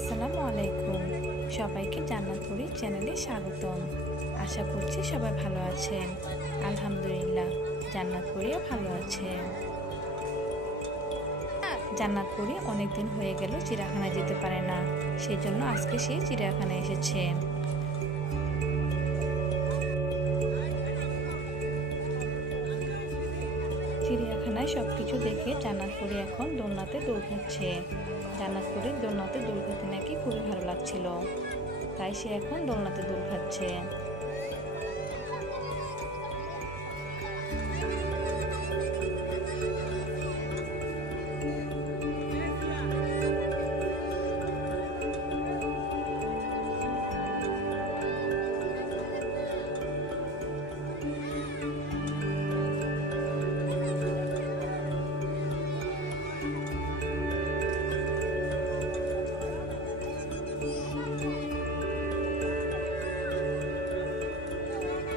আসসালামু আলাইকুম। সবাইকে জান্নাতুরি চ্যানেলে স্বাগতম। আশা করছি সবাই ভালো আছেন। আলহামদুলিল্লাহ, জান্নাতুরিও ভালো আছেন। জান্নাতুরি অনেকদিন হয়ে গেল চিড়িয়াখানায় যেতে পারে না, সেজন্য আজকে সে চিড়িয়াখানায় এসেছে। চিড়িয়াখানায় সবকিছু দেখে জান্নাতুরি এখন দোলনাতে দৌড় খাচ্ছে। জান্নাতুরির দোলনাতে দৌড় খেতে নাকি খুবই ভালো লাগছিল, তাই সে এখন দোলনাতে দৌড় খাচ্ছে।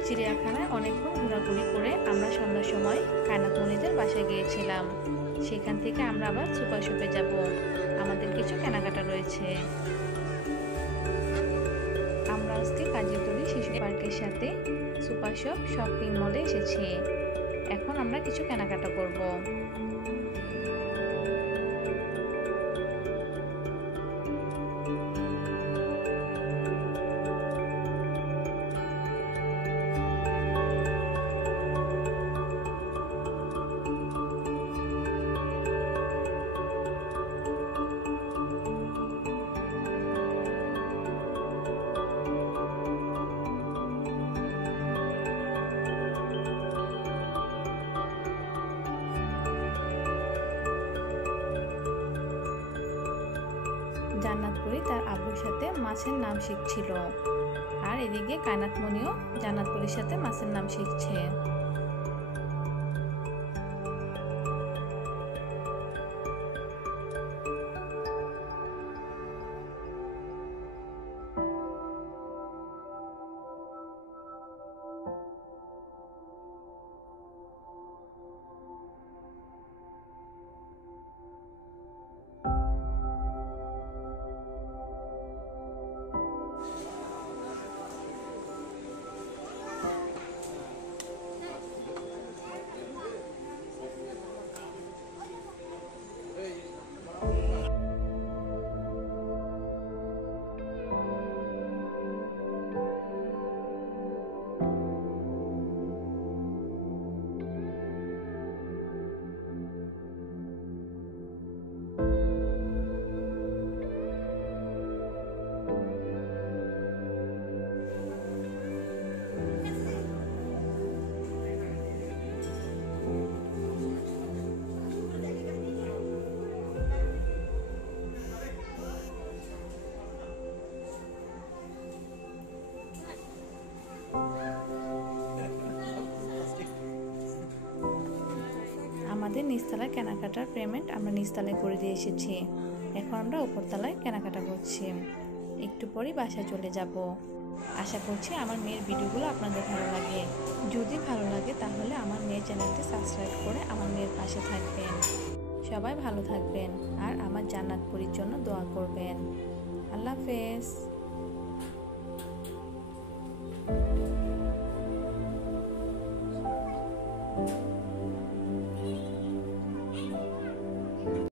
চিড়িয়াখানায় অনেকক্ষণ ঘোরাঘুরি করে আমরা সন্ধ্যার সময় কায়নাতমণিদের বাসায় গিয়েছিলাম। সেখান থেকে আমরা আবার সুপার শপে যাব, আমাদের কিছু কেনাকাটা রয়েছে। আমরা আজকে কাজীতলী শিশু পার্কের সাথে সুপার শপ শপিং মলে এসেছি। এখন আমরা কিছু কেনাকাটা করব। জান্নাতুরি তার আব্বুর সাথে মাছের নাম শিখছিল, আর এদিকে কায়নাতমণিও জান্নাতুরির সাথে মাছের নাম শিখছে। আমাদের নিচতলায় কেনাকাটার পেমেন্ট আমরা নিচতলায় করে দিয়ে এসেছি। এখন আমরা উপরতলায় কেনাকাটা করছি। একটু পরেই বাসায় চলে যাব। আশা করছি আমার মেয়ের ভিডিওগুলো আপনাদের ভালো লাগে। যদি ভালো লাগে তাহলে আমার মেয়ের চ্যানেলটি সাবস্ক্রাইব করে আমার মেয়ের পাশে থাকবেন। সবাই ভালো থাকবেন আর আমার জান্নাতুরির জন্য দোয়া করবেন। আল্লাহ হাফেজ।